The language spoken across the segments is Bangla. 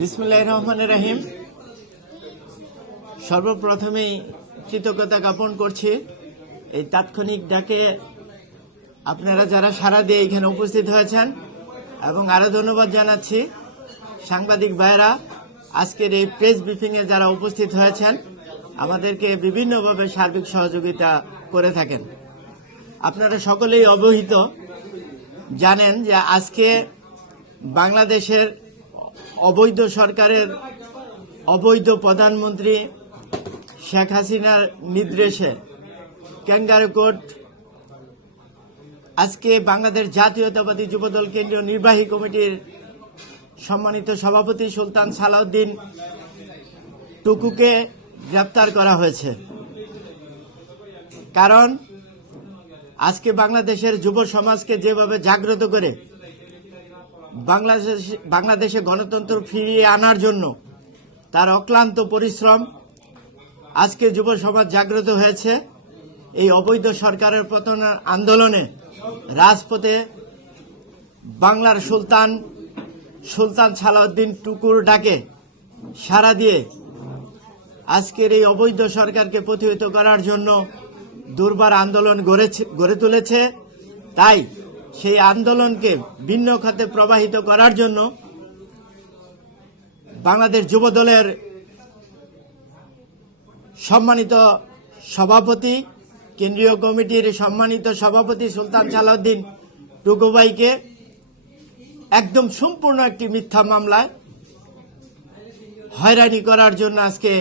বিসমুল্লাহ রহমান রাহিম। সর্বপ্রথমেই কৃতজ্ঞতা জ্ঞাপন করছি। এই তাৎক্ষণিক ডাকে আপনারা যারা সারা দিয়ে এখানে উপস্থিত হয়েছেন, এবং আরও ধন্যবাদ জানাচ্ছি সাংবাদিক ভাইয়েরা, আজকের এই প্রেস ব্রিফিংয়ে যারা উপস্থিত হয়েছেন, আমাদেরকে বিভিন্নভাবে সার্বিক সহযোগিতা করে থাকেন। আপনারা সকলেই অবহিত, জানেন যে আজকে বাংলাদেশের অবৈধ সরকারের অবৈধ প্রধানমন্ত্রী শেখ হাসিনার নির্দেশে ক্যাঙ্গারু কোর্ট আজকে বাংলাদেশ জাতীয়তাবাদী যুবদল কেন্দ্রীয় নির্বাহী কমিটির সম্মানিত সভাপতি সুলতান সালাউদ্দিন টুকুকে গ্রেপ্তার করা হয়েছে। কারণ আজকে বাংলাদেশের যুব সমাজকে যেভাবে জাগ্রত করে বাংলাদেশ, বাংলাদেশে গণতন্ত্র ফিরিয়ে আনার জন্য তার অক্লান্ত পরিশ্রম আজকে যুব সমাজ জাগ্রত হয়েছে। এই অবৈধ সরকারের পতনের আন্দোলনে রাজপথে বাংলার সুলতান সুলতান সালাউদ্দিন টুকুর ডাকে সাড়া দিয়ে আজকের এই অবৈধ সরকারকে প্রতিহত করার জন্য দুর্বার আন্দোলন গড়েছে, গড়ে তুলেছে। তাই সেই আন্দোলনকে ভিন্ন খাতে প্রবাহিত করার জন্য বাংলাদেশ যুব দলের সম্মানিত সভাপতি, কেন্দ্রীয় কমিটির সম্মানিত সভাপতি সুলতান সালাউদ্দিন টুকুবাইকে একদম সম্পূর্ণ একটি মিথ্যা মামলায় হয়রানি করার জন্য আজকে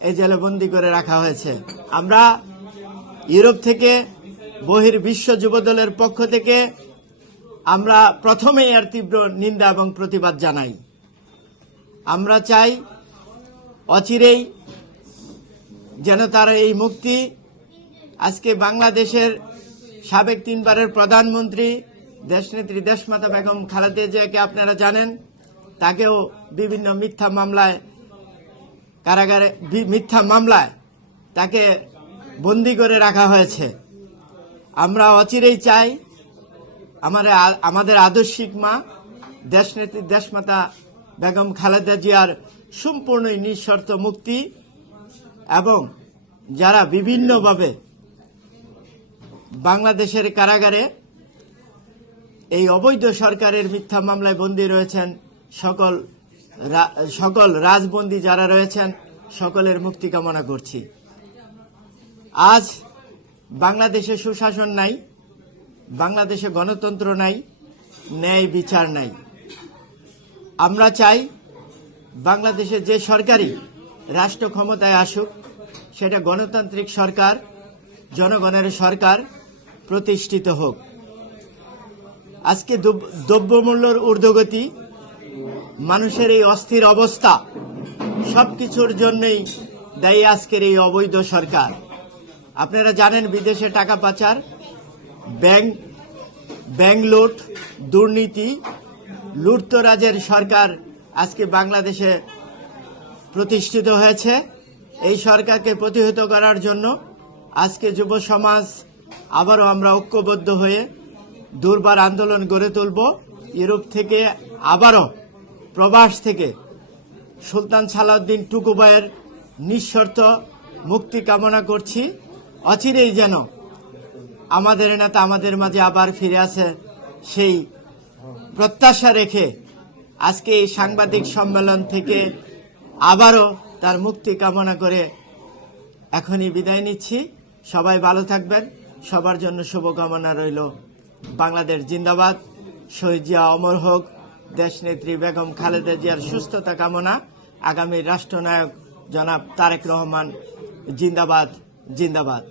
এই জেলে বন্দি করে রাখা হয়েছে। আমরা ইউরোপ থেকে বহির বিশ্ব যুবদলের পক্ষ থেকে আমরা প্রথমেই এর তীব্র নিন্দা এবং প্রতিবাদ জানাই। আমরা চাই অচিরেই যেন তার এই মুক্তি। আজকে বাংলাদেশের সাবেক তিনবারের প্রধানমন্ত্রী, দেশনেত্রী দেশমাতা বেগম খালেদা জিয়াকে আপনারা জানেন, তাকেও বিভিন্ন মিথ্যা মামলায় কারাগারে মিথ্যা মামলায় তাকে বন্দি করে রাখা হয়েছে। আমরা অচিরেই চাই আমাদের আমাদের আদর্শিক মা, দেশনেত্রী দেশমাতা বেগম খালেদা জিয়ার সম্পূর্ণই নিঃশর্ত মুক্তি এবং যারা বিভিন্নভাবে বাংলাদেশের কারাগারে এই অবৈধ সরকারের মিথ্যা মামলায় বন্দী রয়েছেন সকল সকল রাজবন্দী যারা রয়েছেন, সকলের মুক্তি কামনা করছি। আজ বাংলাদেশে সুশাসন নাই বাংলাদেশে গণতন্ত্র নাই, ন্যায় বিচার নাই। আমরা চাই বাংলাদেশে যে সরকারি রাষ্ট্র ক্ষমতায় আসুক, সেটা গণতান্ত্রিক সরকার, জনগণের সরকার প্রতিষ্ঠিত হোক। আজকে দ্রব্যমূল্যর ঊর্ধ্বগতি, মানুষের এই অস্থির অবস্থা সব কিছুর জন্যই দায়ী আজকের এই অবৈধ সরকার। আপনারা জানেন বিদেশে টাকা পাচার ব্যাংক ব্যাংক লুট দুর্নীতি লুটতরাজের সরকার আজকে বাংলাদেশে প্রতিষ্ঠিত হয়েছে। এই সরকারকে প্রতিহত করার জন্য আজকে যুব সমাজ আবারও আমরা ঐক্যবদ্ধ হয়ে দুর্বার আন্দোলন গড়ে তুলব। ইউরোপ থেকে আবারও প্রবাস থেকে সুলতান সালাউদ্দিন টুকুবায়ের নিঃশর্ত মুক্তি কামনা করছি। অচিরেই যেন আমাদের নেতা আমাদের মাঝে আবার ফিরে আসে, সেই প্রত্যাশা রেখে আজকে এই সাংবাদিক সম্মেলন থেকে আবারও তার মুক্তি কামনা করে এখনই বিদায় নিচ্ছি। সবাই ভালো থাকবেন। সবার জন্য শুভকামনা রইল। বাংলাদেশ জিন্দাবাদ। শহীদ জিয়া অমর হোক। দেশনেত্রী বেগম খালেদা জিয়ার সুস্থতা কামনা। আগামী রাষ্ট্রনায়ক জনাব তারেক রহমান, জিন্দাবাদ জিন্দাবাদ।